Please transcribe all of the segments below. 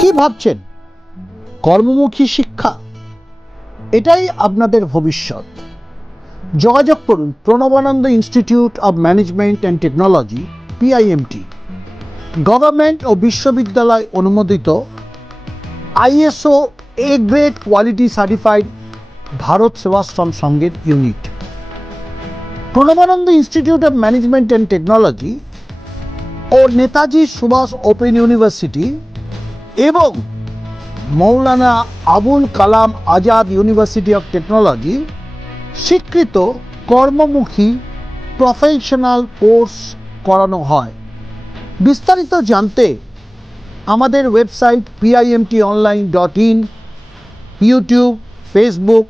কি ভাবছেন? কর্মমুখী শিক্ষা এটাই আপনাদের ভবিষ্যৎ। যোগাযোগ করুন Pranabananda Institute of Management and Technology, PIMT, government ও বিশ্ববিদ্যালয় অনুমোদিত, ISO A grade quality certified Bharat Sevashram সংঘের unit. Pranabananda Institute of Management and Technology ও নেতাজি সুভাষ ওপেন ইউনিভার্সিটি এবং Maulana Abul Kalam Azad University of Technology স্বীকৃত কর্মমুখী প্রফেশনাল কোর্স করানো হয়। বিস্তারিত জানতে আমাদের ওয়েবসাইট PIMTonline.in, ইউটিউব, ফেসবুক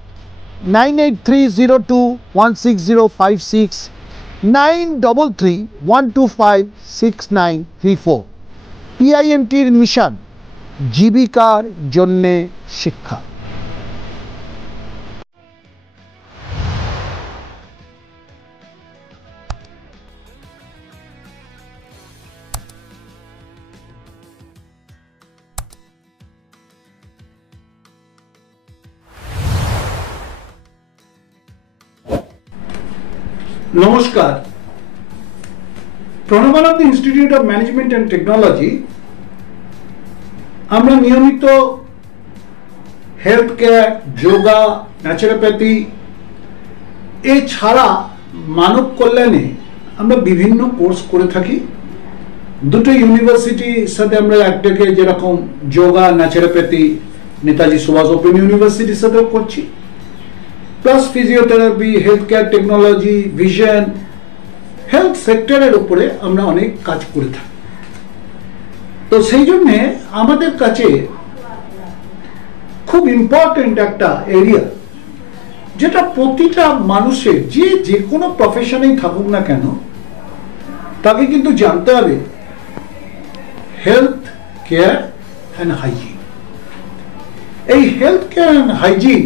9830216056, 9331256934। PIMTর মিশন জীবিকার জন্যে শিক্ষা। নমস্কার, Pranabananda Institute of Management and technology আমরা নিয়মিত হেলথ কেয়ার, যোগা, ন্যাচুরোপ্যাথি এছাড়া মানব কল্যাণে আমরা বিভিন্ন কোর্স করে থাকি। দুটো ইউনিভার্সিটির সাথে আমরা একটাকে যেরকম যোগা, ন্যাচুরোপ্যাথি নেতাজি সুভাষ ওপেন ইউনিভার্সিটির সাথেও করছি, plus physiotherapy, health care technology, vision, health সেক্টরের উপরে আমরা অনেক কাজ করে থাকি। তো সেই জন্যে আমাদের কাছে খুব ইম্পর্টেন্ট একটা এরিয়া, যেটা প্রতিটা মানুষের যে কোনো প্রফেশনেই থাকুক না কেন তাকে কিন্তু জানতে হবে, হেলথ কেয়ার অ্যান্ড হাইজিন। এই হেলথ কেয়ার অ্যান্ড হাইজিন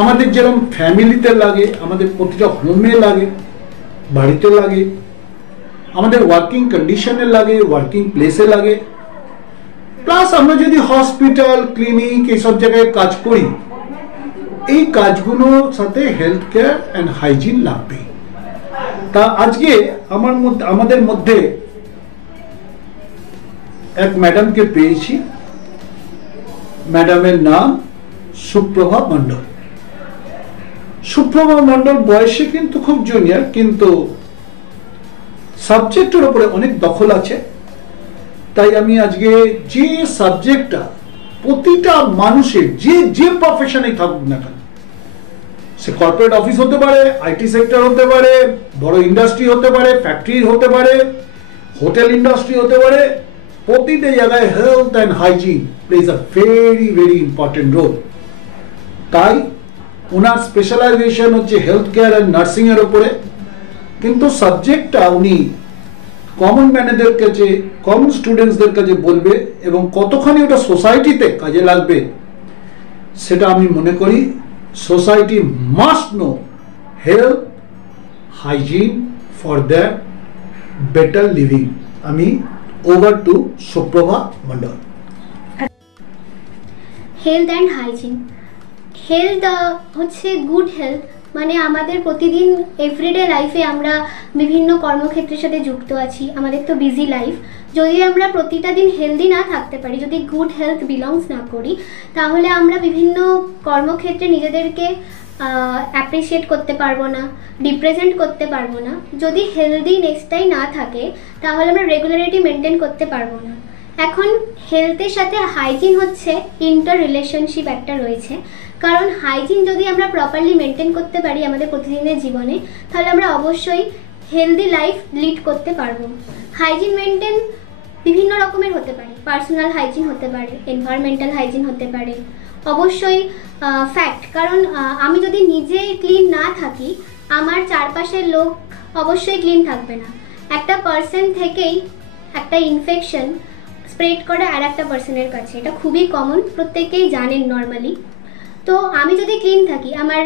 আমাদের যেরকম ফ্যামিলিতে লাগে, আমাদের প্রতিটা হোমে লাগে, বাড়িতে লাগে, আমাদের ওয়ার্কিং কন্ডিশনে লাগে, ওয়ার্কিং প্লেসে লাগে, প্লাস আমরা যদি হসপিটাল, ক্লিনিক এইসব জায়গায় কাজ করি, এই কাজগুলোর সাথে হেলথ কেয়ার অ্যান্ড হাইজিন লাগবে। তা আজকে আমাদের মধ্যে এক ম্যাডামকে পেয়েছি। ম্যাডামের নাম সুপ্রভা মণ্ডল। সুপ্রভা মণ্ডল বয়সে কিন্তু খুব জুনিয়র, কিন্তু সাবজেক্টের উপরে অনেক দখল আছে। তাই আমি আজকে যে সাবজেক্টটা প্রতিটা মানুষের যে প্রফেশনে থাকুক না কেন, সে কর্পোরেট অফিস হতে পারে, IT সেক্টর হতে পারে, বড় ইন্ডাস্ট্রি হতে পারে, ফ্যাক্টরি হতে পারে, হোটেল ইন্ডাস্ট্রি হতে পারে, প্রতিটা জায়গায় health and hygiene plays a very very important role. তাই ওনার স্পেশালাইজেশন হচ্ছে হেলথ কেয়ার অ্যান্ড নার্সিং এর উপরে, কিন্তু সাবজেক্টটা উনি কমন ম্যানেদের কাছে, কমন স্টুডেন্টসদের কাছে বলবে এবং কতখানি ওটা সোসাইটিতে কাজে লাগবে সেটা আমি মনে করি society must know health hygiene for that better living. আমি over to Suprabha Mondal. Health and hygiene. Health হচ্ছে গুড হেলথ, মানে আমাদের প্রতিদিন এভরিডে লাইফে আমরা বিভিন্ন কর্মক্ষেত্রের সাথে যুক্ত আছি, আমাদের তো বিজি লাইফ। যদি আমরা প্রতিটা দিন হেলদি না থাকতে পারি, যদি গুড হেলথ বিলংস না করি, তাহলে আমরা বিভিন্ন কর্মক্ষেত্রে নিজেদেরকে অ্যাপ্রিসিয়েট করতে পারবো না, রিপ্রেজেন্ট করতে পারবো না। যদি হেলদিনেসটাই না থাকে তাহলে আমরা রেগুলারিটি মেনটেন করতে পারবো না। এখন হেলথের সাথে হাইজিন হচ্ছে ইন্টার রিলেশনশিপ একটা রয়েছে, কারণ হাইজিন যদি আমরা প্রপারলি মেনটেন করতে পারি আমাদের প্রতিদিনের জীবনে, তাহলে আমরা অবশ্যই হেলদি লাইফ লিড করতে পারবো। হাইজিন মেনটেন বিভিন্ন রকমের হতে পারে, পার্সোনাল হাইজিন হতে পারে, এনভায়রনমেন্টাল হাইজিন হতে পারে, অবশ্যই ফ্যাক্ট, কারণ আমি যদি নিজে ক্লিন না থাকি আমার চারপাশের লোক অবশ্যই ক্লিন থাকবে না। একটা পার্সন থেকেই একটা ইনফেকশন স্প্রেড করে আর একটা পার্সনের কাছে, এটা খুবই কমন, প্রত্যেকেই জানেন নর্মালি। তো আমি যদি ক্লিন থাকি, আমার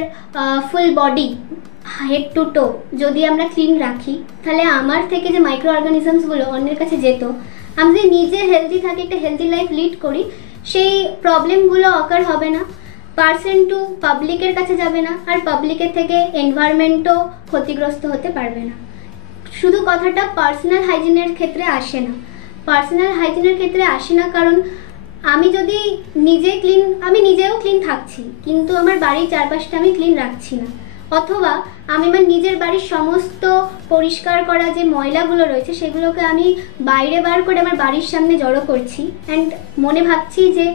ফুল বডি হেড টু টো যদি আমরা ক্লিন রাখি, তাহলে আমার থেকে যে মাইক্রো অর্গানিজমসগুলো অন্যের কাছে যেত আমি যদি নিজে হেলদি থাকি, একটা হেলদি লাইফ লিড করি, সেই প্রবলেমগুলো অকার হবে না, পার্সন টু পাবলিকের কাছে যাবে না, আর পাবলিকের থেকে এনভায়রনমেন্টও ক্ষতিগ্রস্ত হতে পারবে না। শুধু কথাটা পার্সোনাল হাইজিনের ক্ষেত্রে আসে না, পার্সোনাল হাইজিনের ক্ষেত্রে আসে না কারণ আমি যদি নিজে ক্লিন, আমি নিজেও ক্লিন থাকছি কিন্তু আমার বাড়ির চারপাশটা আমি ক্লিন রাখছি না, অথবা আমি আমার নিজের বাড়ির সমস্ত পরিষ্কার করা যে ময়লাগুলো রয়েছে সেগুলোকে আমি বাইরে বার করে আমার বাড়ির সামনে জড়ো করছি, অ্যান্ড মনে ভাবছি যে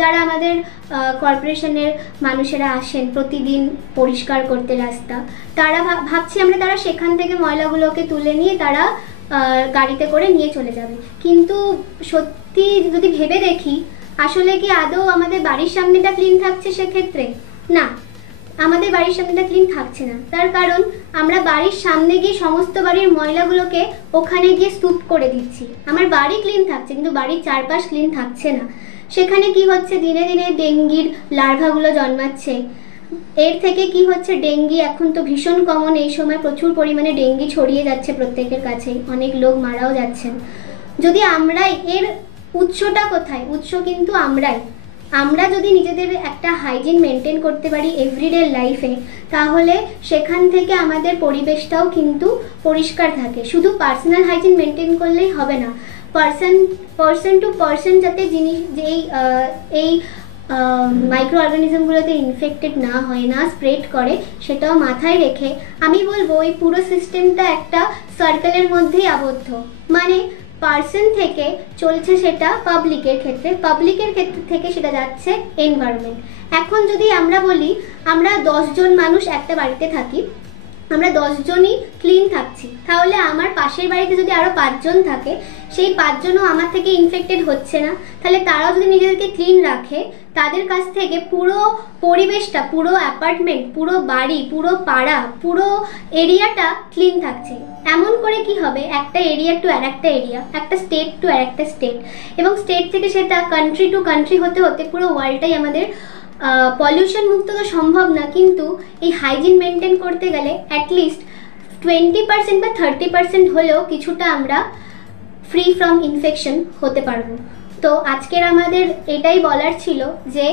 যারা আমাদের কর্পোরেশনের মানুষেরা আসেন প্রতিদিন পরিষ্কার করতে রাস্তা, তারা ভাবছি আমরা তারা সেখান থেকে ময়লাগুলোকে তুলে নিয়ে তারা গাড়িতে করে নিয়ে চলে যাবে। কিন্তু সত্যি যদি ভেবে দেখি আসলে কি আদৌ আমাদের বাড়ির সামনেটা ক্লিন থাকছে? সেক্ষেত্রে না, আমাদের বাড়ির সামনেটা ক্লিন থাকছে না। তার কারণ আমরা বাড়ির সামনে গিয়ে সমস্ত বাড়ির ময়লাগুলোকে ওখানে গিয়ে স্তূপ করে দিচ্ছি। আমার বাড়ি ক্লিন থাকছে কিন্তু বাড়ির চারপাশ ক্লিন থাকছে না। সেখানে কি হচ্ছে, দিনে দিনে ডেঙ্গির লার্ভাগুলো জন্মাচ্ছে। এর থেকে কি হচ্ছে, ডেঙ্গি এখন তো ভীষণ কমন, এই সময় প্রচুর পরিমাণে ডেঙ্গি ছড়িয়ে যাচ্ছে প্রত্যেকের কাছেই, অনেক লোক মারাও যাচ্ছেন। যদি আমরাই, এর উৎসটা কোথায়? উৎস কিন্তু আমরা যদি নিজেদের একটা হাইজিন মেনটেন করতে পারি এভরিডে লাইফে, তাহলে সেখান থেকে আমাদের পরিবেশটাও কিন্তু পরিষ্কার থাকে। শুধু পার্সোনাল হাইজিন মেনটেন করলেই হবে না, পার্সন টু পার্সন যাতে এই মাইক্রো অর্গানিজমগুলোতে ইনফেক্টেড না হয়, না স্প্রেড করে, সেটাও মাথায় রেখে আমি বলবো এই পুরো সিস্টেমটা একটা সার্কেলের মধ্যেই আবদ্ধ। মানে পার্সন থেকে চলছে সেটা পাবলিকের ক্ষেত্রে, পাবলিকের ক্ষেত্র থেকে সেটা যাচ্ছে এনভায়রনমেন্ট। এখন যদি আমরা বলি আমরা 10 জন মানুষ একটা বাড়িতে থাকি, আমরা 10 জনই ক্লিন থাকছি, তাহলে আমার পাশের বাড়িতে যদি আরও 5 জন থাকে, সেই 5 জনও আমার থেকে ইনফেক্টেড হচ্ছে না, তাহলে তারাও যদি নিজেদেরকে ক্লিন রাখে, তাদের কাছ থেকে পুরো পরিবেশটা, পুরো অ্যাপার্টমেন্ট, পুরো বাড়ি, পুরো পাড়া, পুরো এরিয়াটা ক্লিন থাকছে। এমন করে কি হবে, একটা এরিয়া টু আর একটা এরিয়া, একটা স্টেট টু আর একটা স্টেট, এবং স্টেট থেকে সেটা কান্ট্রি টু কান্ট্রি হতে হতে পুরো ওয়ার্ল্ডটাই আমাদের পলিউশন মুক্ত তো সম্ভব না, কিন্তু এই হাইজিন মেনটেন করতে গেলে অ্যাটলিস্ট 20% বা 30% হলেও কিছুটা আমরা ফ্রি ফ্রম ইনফেকশন হতে পারবো। তো আজকের আমাদের এটাই বলার ছিল যে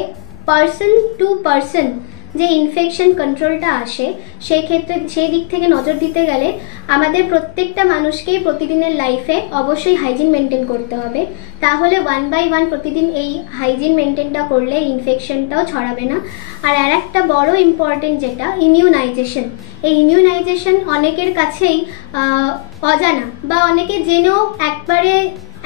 পার্সন টু পার্সন যে ইনফেকশন কন্ট্রোলটা আসে, সেই ক্ষেত্রে সেই দিক থেকে নজর দিতে গেলে আমাদের প্রত্যেকটা মানুষকেই প্রতিদিনের লাইফে অবশ্যই হাইজিন মেনটেন করতে হবে। তাহলে 1 by 1 প্রতিদিন এই হাইজিন মেনটেনটা করলে ইনফেকশনটাও ছড়াবে না। আর একটা বড় ইম্পর্টেন্ট যেটা ইমিউনাইজেশন, এই ইমিউনাইজেশন অনেকের কাছেই অজানা, বা অনেকে জেনেও একবারে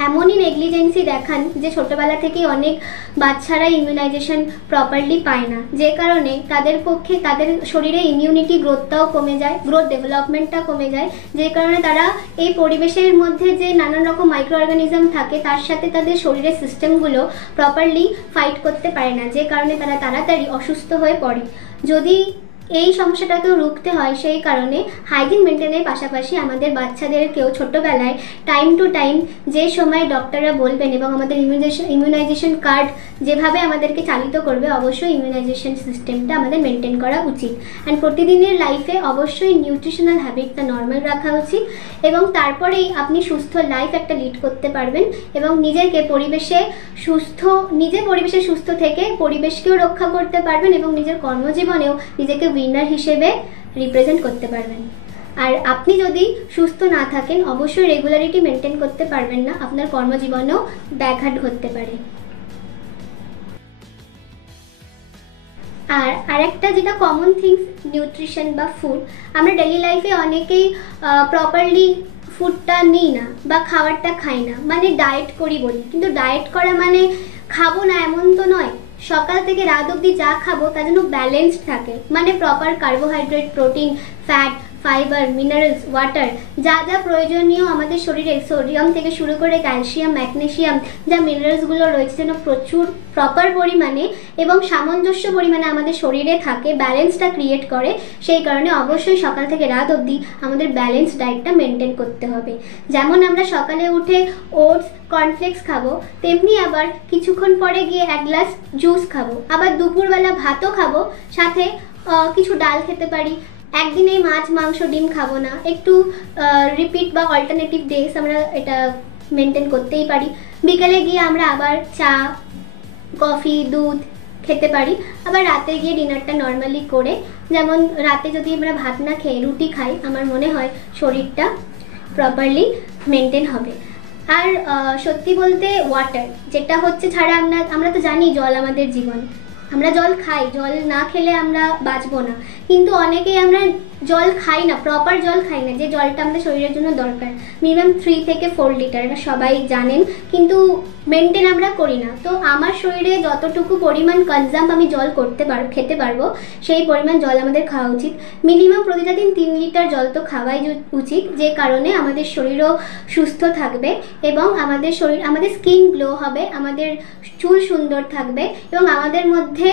এমনই নেগলিজেন্সি দেখান যে ছোটবেলা থেকেই অনেক বাচ্চারা ইমিউনাইজেশন প্রপারলি পায় না, যে কারণে তাদের পক্ষে তাদের শরীরে ইমিউনিটি গ্রোথটাও কমে যায়, গ্রোথ ডেভেলপমেন্টটা কমে যায়, যে কারণে তারা এই পরিবেশের মধ্যে যে নানান রকম মাইক্রো অর্গানিজম থাকে তার সাথে তাদের শরীরের সিস্টেমগুলো প্রপারলি ফাইট করতে পারে না, যে কারণে তারা তাড়াতাড়ি অসুস্থ হয়ে পড়ে। যদি এই সমস্যাটাকেও রুখতে হয়, সেই কারণে হাইজিন মেনটেনের পাশাপাশি আমাদের বাচ্চাদেরকেও ছোট্টবেলায় টাইম টু টাইম যে সময় ডক্টররা বলবেন এবং আমাদের ইমিউনাইজেশন কার্ড যেভাবে আমাদেরকে চালিত করবে, অবশ্যই ইমিউনাইজেশন সিস্টেমটা আমাদের মেনটেন করা উচিত। অ্যান্ড প্রতিদিনের লাইফে অবশ্যই নিউট্রিশনাল হ্যাবিটটা নর্মাল রাখা উচিত, এবং তারপরেই আপনি সুস্থ লাইফ একটা লিড করতে পারবেন এবং নিজেকে পরিবেশে সুস্থ থেকে পরিবেশকেও রক্ষা করতে পারবেন এবং নিজের কর্মজীবনেও নিজেকে উইনার হিসেবে রিপ্রেজেন্ট করতে পারবেন। আর আপনি যদি সুস্থ না থাকেন অবশ্যই রেগুলারিটি মেনটেন করতে পারবেন না, আপনার কর্মজীবনেও ব্যাঘাত ঘটতে পারে। আর আরেকটা যেটা কমন থিংস, নিউট্রিশন বা ফুড, আমরা ডেইলি লাইফে অনেকেই প্রপারলি ফুডটা নিই না বা খাবারটা খাই না, মানে ডায়েট করি বলি, কিন্তু ডায়েট করা মানে খাবো না এমন তো নয়। সকাল থেকে রাত অবধি যা খাবো তা যেন ব্যালেন্সড থাকে, মানে proper carbohydrate, protein, fat, fibre, minerals, water, যা যা প্রয়োজনীয় আমাদের শরীরে, সোডিয়াম থেকে শুরু করে ক্যালসিয়াম, ম্যাগনেসিয়াম, যা মিনারেলসগুলো রয়েছে যেন প্রচুর প্রপার পরিমাণে এবং সামঞ্জস্য পরিমাণে আমাদের শরীরে থাকে, ব্যালেন্সটা ক্রিয়েট করে। সেই কারণে অবশ্যই সকাল থেকে রাত অবধি আমাদের ব্যালেন্স ডায়েটটা মেনটেন করতে হবে। যেমন আমরা সকালে উঠে ওটস, কর্নফ্লেক্স খাবো, তেমনি আবার কিছুক্ষণ পরে গিয়ে 1 গ্লাস জুস খাবো, আবার দুপুরবেলা ভাতও খাবো, সাথে কিছু ডাল খেতে পারি। একদিনেই মাছ, মাংস, ডিম খাবো না, একটু রিপিট বা অল্টারনেটিভ ডেজ আমরা এটা মেনটেন করতেই পারি। বিকেলে গিয়ে আমরা আবার চা, কফি, দুধ খেতে পারি। আবার রাতে গিয়ে ডিনারটা নর্মালি করে, যেমন রাতে যদি আমরা ভাত না খেয়ে রুটি খাই, আমার মনে হয় শরীরটা প্রপারলি মেনটেন হবে। আর সত্যি বলতে ওয়াটার যেটা হচ্ছে, ছাড়া আমরা তো জানি জল আমাদের জীবন, আমরা জল খাই, জল না খেলে আমরা বাঁচবো না। কিন্তু অনেকেই আমরা জল খাই না, প্রপার জল খাই না, যে জলটা আমাদের শরীরের জন্য দরকার, মিনিমাম 3 থেকে 4 লিটার, এটা সবাই জানেন, কিন্তু মেনটেন আমরা করি না। তো আমার শরীরে যতটুকু পরিমাণ কনজাম্প আমি জল খেতে পারবো, সেই পরিমাণ জল আমাদের খাওয়া উচিত। মিনিমাম প্রতিটা দিন 3 লিটার জল তো খাওয়াই উচিত, যে কারণে আমাদের শরীরও সুস্থ থাকবে এবং আমাদের স্কিন গ্লো হবে, আমাদের চুল সুন্দর থাকবে এবং আমাদের মধ্যে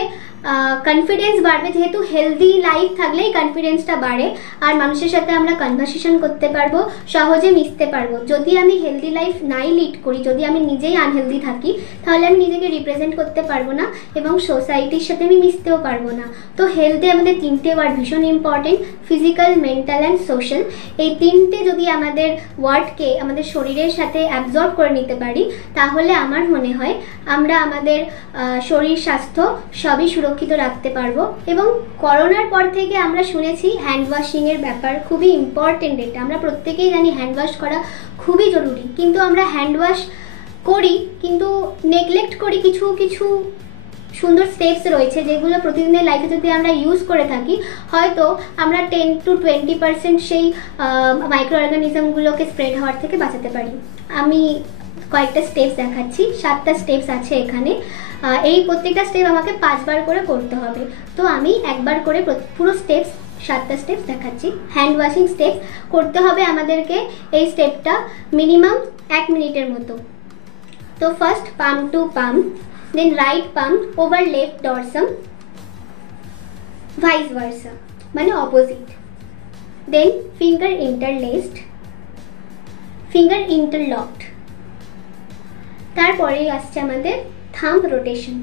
কনফিডেন্স বাড়বে। যেহেতু হেলদি লাইফ থাকলেই কনফিডেন্সটা বাড়ে, আর মানুষের সাথে আমরা কনভারসেশন করতে পারবো, সহজে মিশতে পারবো। যদি আমি হেলদি লাইফ নাই লিড করি, যদি আমি নিজেই আনহেলদি থাকি, তাহলে আমি নিজেকে রিপ্রেজেন্ট করতে পারবো না এবং সোসাইটির সাথে আমি মিশতেও পারবো না। তো হেলথে আমাদের 3টে ওয়ার্ড ভীষণ important, physical, mental and social. এই 3টে যদি আমাদের ওয়ার্ডকে আমাদের শরীরের সাথে অ্যাবজর্ব করে নিতে পারি, তাহলে আমার মনে হয় আমরা আমাদের শরীর স্বাস্থ্য সবই সুরক্ষিত রাখতে পারবো। এবং করোনার পর থেকে আমরা শুনেছি হ্যান্ড ওয়াশিংয়ের ব্যাপার খুবই ইম্পর্টেন্ট। এটা আমরা প্রত্যেকেই জানি হ্যান্ড ওয়াশ করা খুবই জরুরি, কিন্তু আমরা হ্যান্ড ওয়াশ করি কিন্তু নেগলেক্ট করি কিছু কিছু সুন্দর স্টেপস রয়েছে, যেগুলো প্রতিদিনের লাইফে যদি আমরা ইউজ করে থাকি, হয়তো আমরা 10 to 20% সেই মাইক্রো অর্গানিজমগুলোকে স্প্রেড হওয়ার থেকে বাঁচাতে পারি। আমি কয়েকটা স্টেপস দেখাচ্ছি, 7টা স্টেপস আছে এখানে। এই প্রত্যেকটা স্টেপ আমাকে 5 বার করে করতে হবে। তো আমি একবার করে পুরো স্টেপস 7টা স্টেপস দেখাচ্ছি। হ্যান্ড ওয়াশিং স্টেপস করতে হবে আমাদেরকে, এই স্টেপটা মিনিমাম 1 মিনিটের মতো। তো first palm to palm, then right palm over left dorsum, vice versa মানে opposite, then finger interlaced, finger interlocked, তারপরে আসছে আমাদের থাম্ব রোটেশন।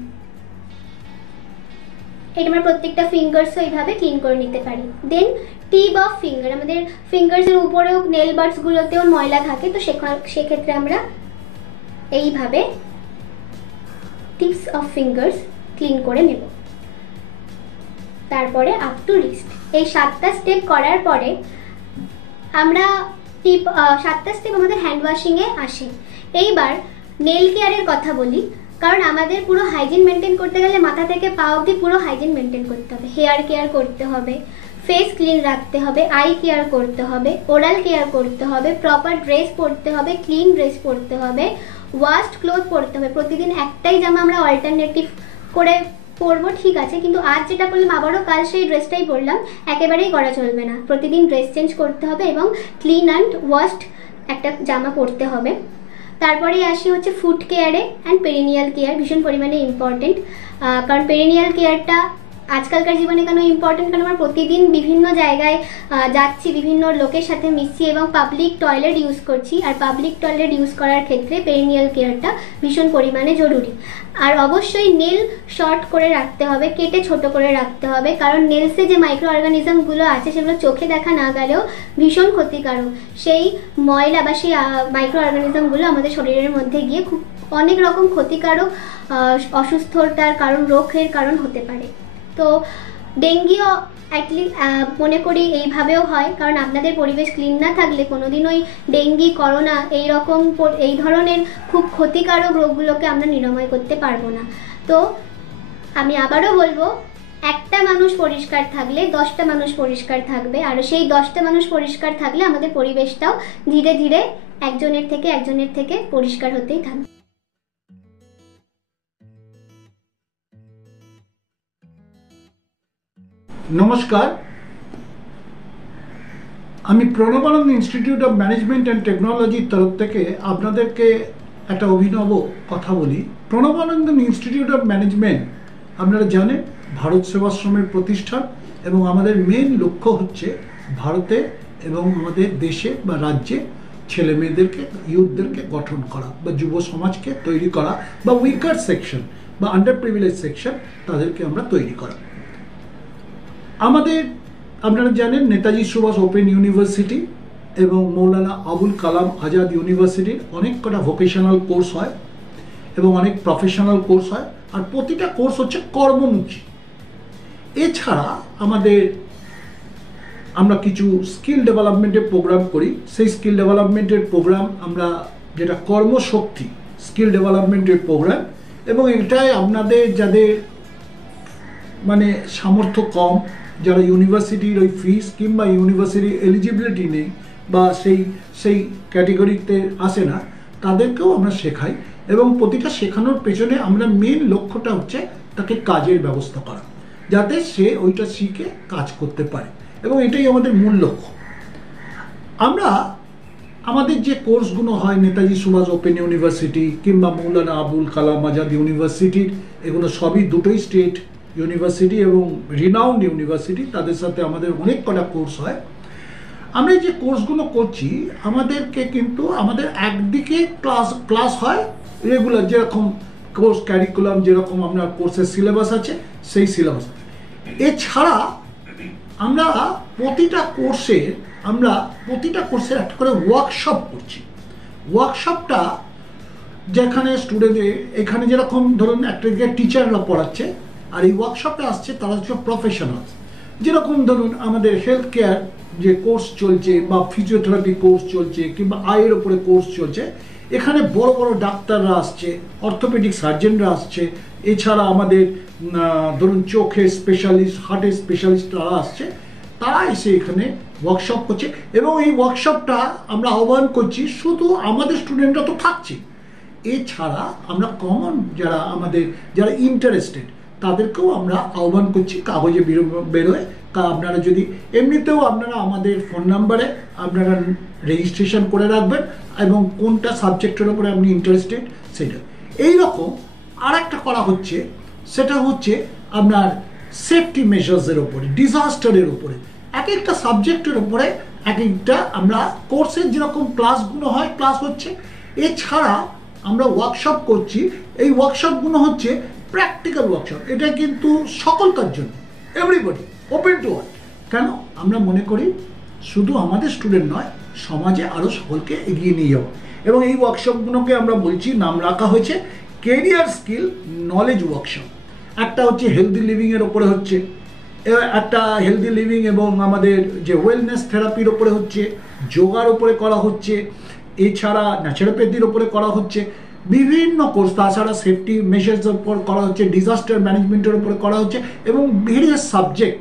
এটা আমরা প্রত্যেকটা ফিঙ্গার্সও এইভাবে ক্লিন করে নিতে পারি। দেন টিপ অফ ফিঙ্গার, আমাদের ফিঙ্গার্সের উপরেও নেল বার্ডসগুলোতেও ময়লা থাকে, তো সেক্ষেত্রে আমরা এইভাবে টিপস অফ ফিঙ্গার্স ক্লিন করে নেব। তারপরে আপ টু রিস্ট। এই 7টা স্টেপ করার পরে আমরা 7টা স্টেপ আমাদের হ্যান্ড ওয়াশিংয়ে আসে। এইবার নেল কেয়ারের কথা বলি, কারণ আমাদের পুরো হাইজিন মেনটেন করতে গেলে মাথা থেকে পা অবধি পুরো হাইজিন মেনটেন করতে হবে। হেয়ার কেয়ার করতে হবে, ফেস ক্লিন রাখতে হবে, আই কেয়ার করতে হবে, ওরাল কেয়ার করতে হবে, প্রপার ড্রেস পরতে হবে, ক্লিন ড্রেস পরতে হবে, ওয়াশড ক্লোথ পরতে হবে। প্রতিদিন একটাই জামা আমরা অল্টারনেটিভ করে পরবো, ঠিক আছে, কিন্তু আজ যেটা করলাম আবারও কাল সেই ড্রেসটাই পরলাম, একেবারেই করা চলবে না। প্রতিদিন ড্রেস চেঞ্জ করতে হবে এবং ক্লিন অ্যান্ড ওয়াশড একটা জামা পরতে হবে। তারপরে আসি হচ্ছে ফুড কেয়ারে অ্যান্ড পেরিনিয়াল কেয়ার, ভীষণ পরিমাণে ইম্পর্টেন্ট। কারণ পেরিনিয়াল কেয়ারটা আজকালকার জীবনে কেন ইম্পর্টেন্ট, কারণ আমরা প্রতিদিন বিভিন্ন জায়গায় যাচ্ছি, বিভিন্ন লোকের সাথে মিশছি এবং পাবলিক টয়লেট ইউজ করছি। আর পাবলিক টয়লেট ইউজ করার ক্ষেত্রে পেরিনিয়াল কেয়ারটা ভীষণ পরিমাণে জরুরি। আর অবশ্যই নেল শর্ট করে রাখতে হবে, কেটে ছোট করে রাখতে হবে, কারণ নেলসে যে মাইক্রো অর্গানিজমগুলো আছে সেগুলো চোখে দেখা না গেলেও ভীষণ ক্ষতিকারক। সেই ময়লা বা সেই মাইক্রো অর্গানিজমগুলো আমাদের শরীরের মধ্যে গিয়ে খুব অনেক রকম ক্ষতিকারক অসুস্থতার কারণ, রোগের কারণ হতে পারে। তো ডেঙ্গিও মনে করি এইভাবেও হয়, কারণ আপনাদের পরিবেশ ক্লিন না থাকলে কোনোদিন ওই ডেঙ্গি, করোনা এই ধরনের খুব ক্ষতিকারক রোগগুলোকে আমরা নিরাময় করতে পারবো না। তো আমি আবারও বলবো, একটা মানুষ পরিষ্কার থাকলে 10টা মানুষ পরিষ্কার থাকবে, আর সেই 10টা মানুষ পরিষ্কার থাকলে আমাদের পরিবেশটাও ধীরে ধীরে একজনের থেকে পরিষ্কার হতেই থাকবে। নমস্কার, আমি Pranabananda Institute of Management and টেকনোলজির তরফ থেকে আপনাদেরকে একটা অভিনব কথা বলি। প্রণবানন্দ ইনস্টিটিউট অফ ম্যানেজমেন্ট আপনারা জানেন ভারত সেবাশ্রমের প্রতিষ্ঠান, এবং আমাদের মেন লক্ষ্য হচ্ছে ভারতে এবং আমাদের দেশে বা রাজ্যে ছেলে মেয়েদেরকে, ইউথদেরকে গঠন করা বা যুব সমাজকে তৈরি করা, বা উইকার সেকশন বা আন্ডার প্রিভিলেজ সেকশন তাদেরকে আমরা তৈরি করা। আমাদের আপনারা জানেন নেতাজি সুভাষ ওপেন ইউনিভার্সিটি এবং মৌলানা আবুল কালাম আজাদ ইউনিভার্সিটির অনেক কটা ভোকেশনাল কোর্স হয় এবং অনেক প্রফেশনাল কোর্স হয়, আর প্রতিটা কোর্স হচ্ছে কর্মমুখী। এছাড়া আমরা কিছু স্কিল ডেভেলপমেন্টের প্রোগ্রাম করি। সেই স্কিল ডেভেলপমেন্টের প্রোগ্রাম আমরা যেটা কর্মশক্তি স্কিল ডেভেলপমেন্টের প্রোগ্রাম, এবং এটাই আপনাদের যাদের মানে সামর্থ্য কম, যারা ইউনিভার্সিটির ওই ফিস কিংবা ইউনিভার্সিটির এলিজিবিলিটি নেই বা সেই ক্যাটেগরিতে আসে না, তাদেরকেও আমরা শেখাই। এবং প্রতিটা শেখানোর পেছনে আমরা মেন লক্ষ্যটা হচ্ছে তাকে কাজের ব্যবস্থা করা, যাতে সে ওইটা শিখে কাজ করতে পারে, এবং এটাই আমাদের মূল লক্ষ্য। আমরা আমাদের যে কোর্সগুলো হয় নেতাজি সুভাষ ওপেন ইউনিভার্সিটি কিংবা মৌলানা আবুল কালাম আজাদ ইউনিভার্সিটির, এগুলো সবই দুটোই স্টেট ইউনিভার্সিটি এবং রিনাউন্ড ইউনিভার্সিটি, তাদের সাথে আমাদের অনেক কটা কোর্স হয়। আমরা যে কোর্সগুলো করছি আমাদেরকে কিন্তু আমাদের একদিকে ক্লাস হয় রেগুলার, যেরকম কোর্স ক্যারিকুলাম, যেরকম আপনার কোর্সের সিলেবাস আছে সেই সিলেবাস। এছাড়া আমরা প্রতিটা কোর্সের একটা করে ওয়ার্কশপ করছি। ওয়ার্কশপটা যেখানে স্টুডেন্টদের এখানে যেরকম ধরুন একটা টিচাররা পড়াচ্ছে, আর এই ওয়ার্কশপে আসছে তারা হচ্ছে প্রফেশনালস। যেরকম ধরুন আমাদের হেলথ কেয়ার যে কোর্স চলছে বা ফিজিওথেরাপি কোর্স চলছে কিংবা আয়ের ওপরে কোর্স চলছে, এখানে বড় বড় ডাক্তাররা আসছে, অর্থোপেডিক সার্জনরা আসছে, এছাড়া আমাদের ধরুন চোখের স্পেশালিস্ট, হার্টের স্পেশালিস্ট তারা আসছে, তারা এসে এখানে ওয়ার্কশপ করছে। এবং এই ওয়ার্কশপটা আমরা আহ্বান করছি, শুধু আমাদের স্টুডেন্টরা তো থাকছে, এছাড়া আমরা কমন যারা ইন্টারেস্টেড তাদেরকেও আমরা আহ্বান করছি, কাগজে বেরোয়। আপনারা যদি এমনিতেও আপনারা আমাদের ফোন নাম্বারে আপনারা রেজিস্ট্রেশন করে রাখবেন এবং কোনটা সাবজেক্টের ওপরে আপনি ইন্টারেস্টেড সেটা। এইরকম আর একটা করা হচ্ছে, সেটা হচ্ছে আপনার সেফটি মেজার্সের ওপরে, ডিজাস্টারের ওপরে, এক একটা সাবজেক্টের ওপরে এক একটা আমরা কোর্সের যেরকম ক্লাসগুলো হয় ক্লাস হচ্ছে। এছাড়া আমরা ওয়ার্কশপ করছি, এই ওয়ার্কশপগুলো হচ্ছে প্র্যাকটিক্যাল ওয়ার্কশপ। এটা কিন্তু সকলকার জন্য, এভরিবডি, ওপেন টু অল। কেন? আমরা মনে করি শুধু আমাদের স্টুডেন্ট নয়, সমাজে আরও সকলকে এগিয়ে নিয়ে যাওয়া। এবং এই ওয়ার্কশপগুলোকে আমরা বলছি, নাম রাখা হয়েছে কেরিয়ার স্কিল নলেজ ওয়ার্কশপ। একটা হচ্ছে হেলদি লিভিংয়ের ওপরে হচ্ছে, একটা হেলদি লিভিং এবং আমাদের যে ওয়েলনেস থেরাপির ওপরে হচ্ছে, যোগার ওপরে করা হচ্ছে, এছাড়া ন্যাচারোপ্যাথির ওপরে করা হচ্ছে, বিভিন্ন কোর্স, তাছাড়া সেফটি মেজার্সের উপর করা হচ্ছে, ডিজাস্টার ম্যানেজমেন্টের উপরে করা হচ্ছে, এবং ভেরিয়াস সাবজেক্ট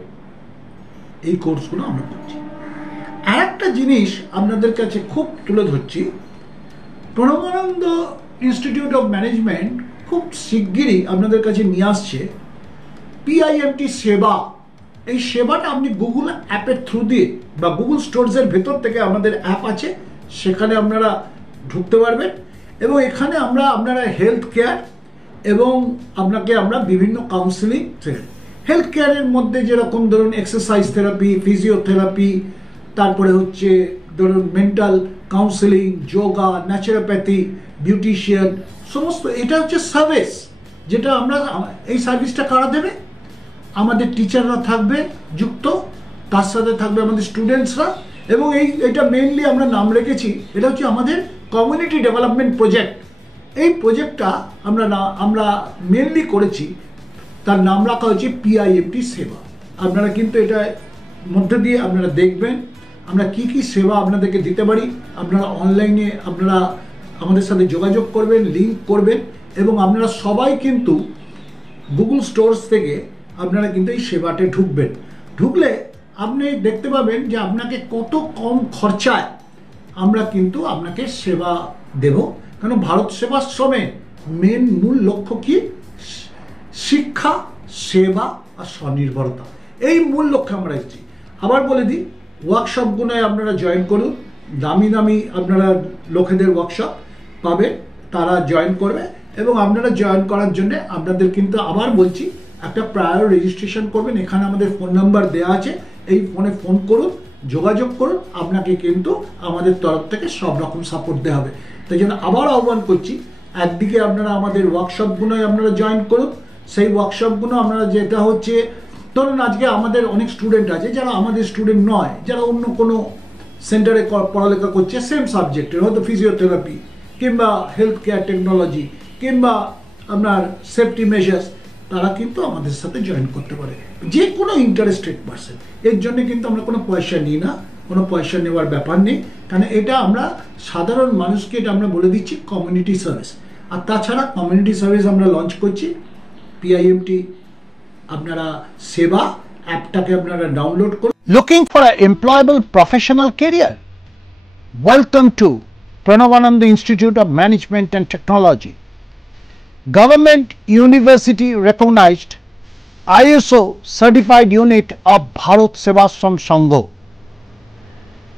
এই কোর্সগুলো আমরা করছি। আর একটা জিনিস আপনাদের কাছে খুব তুলে ধরছি, প্রণবানন্দ ইনস্টিটিউট অফ ম্যানেজমেন্ট খুব শিগগিরই আপনাদের কাছে নিয়ে আসছে পিআইএমটি সেবা। এই সেবাটা আপনি গুগল অ্যাপের থ্রু দিয়ে বা গুগল স্টোরসের ভেতর থেকে আমাদের অ্যাপ আছে, সেখানে আপনারা ঢুকতে পারবেন। এবং এখানে আপনারা হেলথ কেয়ার এবং আমরা বিভিন্ন কাউন্সিলিং, হেলথ কেয়ারের মধ্যে যেরকম ধরুন এক্সারসাইজ থেরাপি, ফিজিওথেরাপি, তারপরে হচ্ছে ধরুন mental counselling, yoga, naturopathy, beautician, সমস্ত এটা হচ্ছে সার্ভিস, যেটা আমরা এই সার্ভিসটা কারা দেবে? আমাদের টিচাররা থাকবে যুক্ত, তার সাথে থাকবে আমাদের স্টুডেন্টসরা। এবং এটা মেইনলি আমরা নাম রেখেছি, এটা হচ্ছে আমাদের কমিউনিটি ডেভেলপমেন্ট প্রজেক্ট। এই প্রজেক্টটা আমরা মেনলি করেছি, তার নাম রাখা হয়েছে পিআইএমটি সেবা। আপনারা কিন্তু এটা মধ্যে দিয়ে আপনারা দেখবেন আমরা কি কি সেবা আপনাদেরকে দিতে পারি। আপনারা অনলাইনে আপনারা আমাদের সাথে যোগাযোগ করবেন, লিঙ্ক করবেন, এবং আপনারা সবাই কিন্তু গুগল স্টোরস থেকে আপনারা কিন্তু এই সেবাতে ঢুকবেন। ঢুকলে আপনি দেখতে পাবেন যে আপনাকে কত কম খরচায় আমরা কিন্তু আপনাকে সেবা দেব। কারণ ভারত সেবাশ্রমের মেন মূল লক্ষ্য কি? শিক্ষা, সেবা আর স্বনির্ভরতা, এই মূল লক্ষ্যে আমরা এসেছি। আবার বলে দিই, ওয়ার্কশপগুলোয় আপনারা জয়েন করুন, দামি দামি আপনারা লোকেদের ওয়ার্কশপ পাবেন, তারা জয়েন করবে। এবং আপনারা জয়েন করার জন্য আপনাদের কিন্তু আবার বলছি, একটা প্রায়র রেজিস্ট্রেশন করবেন। এখানে আমাদের ফোন নাম্বার দেওয়া আছে, এই ফোনে ফোন করুন, যোগাযোগ করুন, আপনাকে কিন্তু আমাদের তরফ থেকে সব রকম সাপোর্ট দেওয়া হবে। তাই জন্য আবার আহ্বান করছি, একদিকে আপনারা আমাদের ওয়ার্কশপগুলোয় আপনারা জয়েন করুন। সেই ওয়ার্কশপগুলো আপনারা, যেটা হচ্ছে ধরুন আজকে আমাদের অনেক স্টুডেন্ট আছে যারা আমাদের স্টুডেন্ট নয়, যারা অন্য কোনো সেন্টারে পড়ালেখা করছে সেম সাবজেক্টের, হয়তো ফিজিওথেরাপি কিংবা হেলথ কেয়ার টেকনোলজি কিংবা আপনার সেফটি মেজার্স, তারা কিন্তু আমাদের সাথে জয়েন করতে পারে, যে কোনো ইন্টারেস্টেড পারসন। এর জন্য কিন্তু আমরা কোনো পয়সা নিই না, কোনো পয়সা নেওয়ার ব্যাপার নেই, কারণ এটা আমরা সাধারণ মানুষকে এটা আমরা বলে দিচ্ছি কমিউনিটি সার্ভিস। আর তাছাড়া কমিউনিটি সার্ভিস আমরা লঞ্চ করছি পিআইএমটি আপনারা সেবা অ্যাপটাকে আপনারা ডাউনলোড করুন। Looking for an employable professional career? Welcome to Pranavananda Institute of Management and Technology, Government University recognized ISO certified unit of Bharat Sevashram Sangho.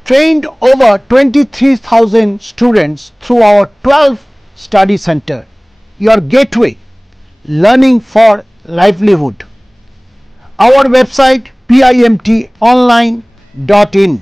Trained over 23,000 students through our 12 study center, your gateway learning for livelihood. Our website PIMTonline.in.